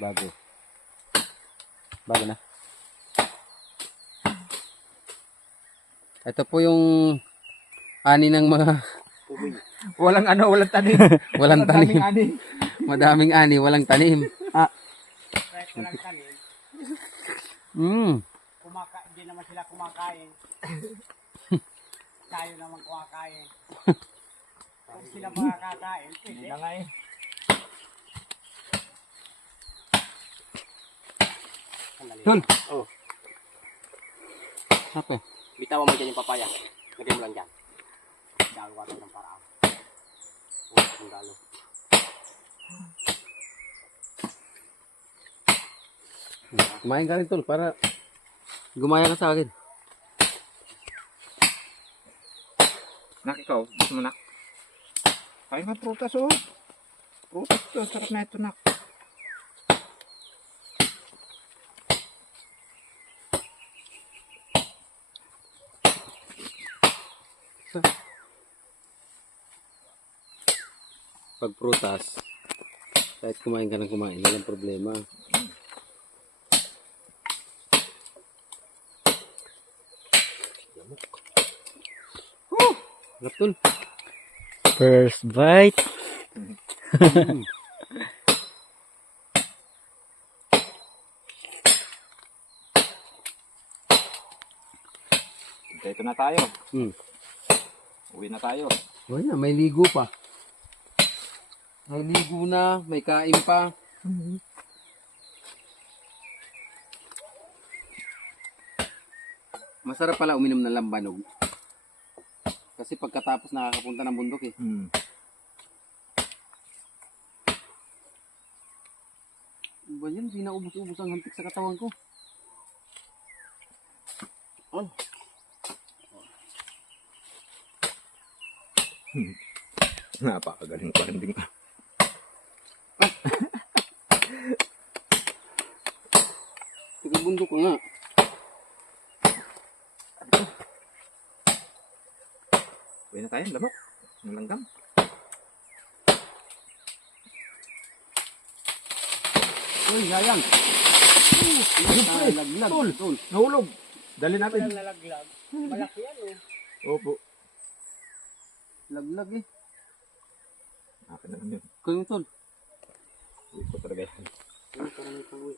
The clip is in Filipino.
Bago. Bago na. Ito po yung ani ng mga Walang tanim. walang tanim. Daming ani. Madaming ani, walang tanim. Ah. Kahit walang tanim, hindi naman sila kumakain. Tayo naman kumakain. Kung sila makakakain, Hindi pwede. na nga eh. Tol. Oh, Apa? bitawan mo dyan yung papaya. Lagyan mo lang dyan. Dalo ka rin ng paraan. Huwag kong dalo. Kumain ka rin, tol, para gumaya ka sa akin. Nak, ikaw. Gusto mo nak? Kain ka prutas oh. Prutas to. Sarap na ito nak. Pag prutas, kahit kumain ka ng kumain, walang problema. Harap, tol. First bite. Dito na tayo. Hmm. Uwi na tayo. Oh, na, may ligo pa. May ligo na, may kain pa. Masarap pala uminom ng lambanog. Kasi pagkatapos nakakapunta ng bundok eh. Ano ba yun? Di na ubus-ubus ang hantik sa katawan ko. Oh. Napakagaling pa rin din ka. Sige, bundok ko nga. Uwi na tayo. Lamok. Nalanggam. Uy, sayang. Laglag. Tol. Nahulog. Dali natin. Walang nalaglag. Malaki yan oh. Opo. Laglag eh. Akin naman yun. Kaya yung tol. Uwi ko talaga yan. Parang may pang-uwi.